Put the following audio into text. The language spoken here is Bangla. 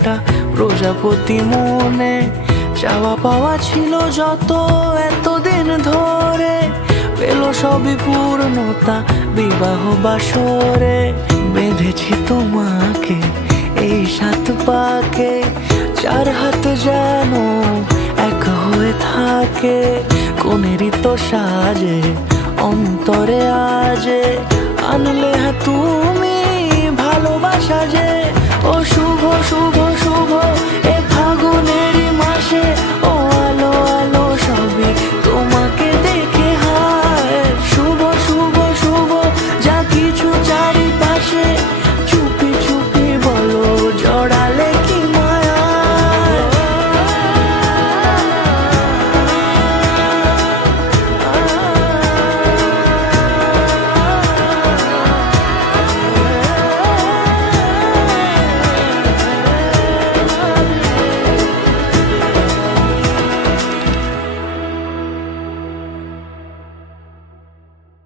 একটা প্রজাপতি মনে। চাওয়া পাওয়া ছিল যত এতদিন ধরে, পেল সবই পূর্ণতা বিবাহ বাসরে। বেঁধেছি তোমাকে এই 7 পাকে, 4 হাত যেন এক হয়ে থাকে। কোনেরই তো সাজে অন্তরে আজে, আনলে তুমি ভালোবাসা যে। ও শুভ শুভ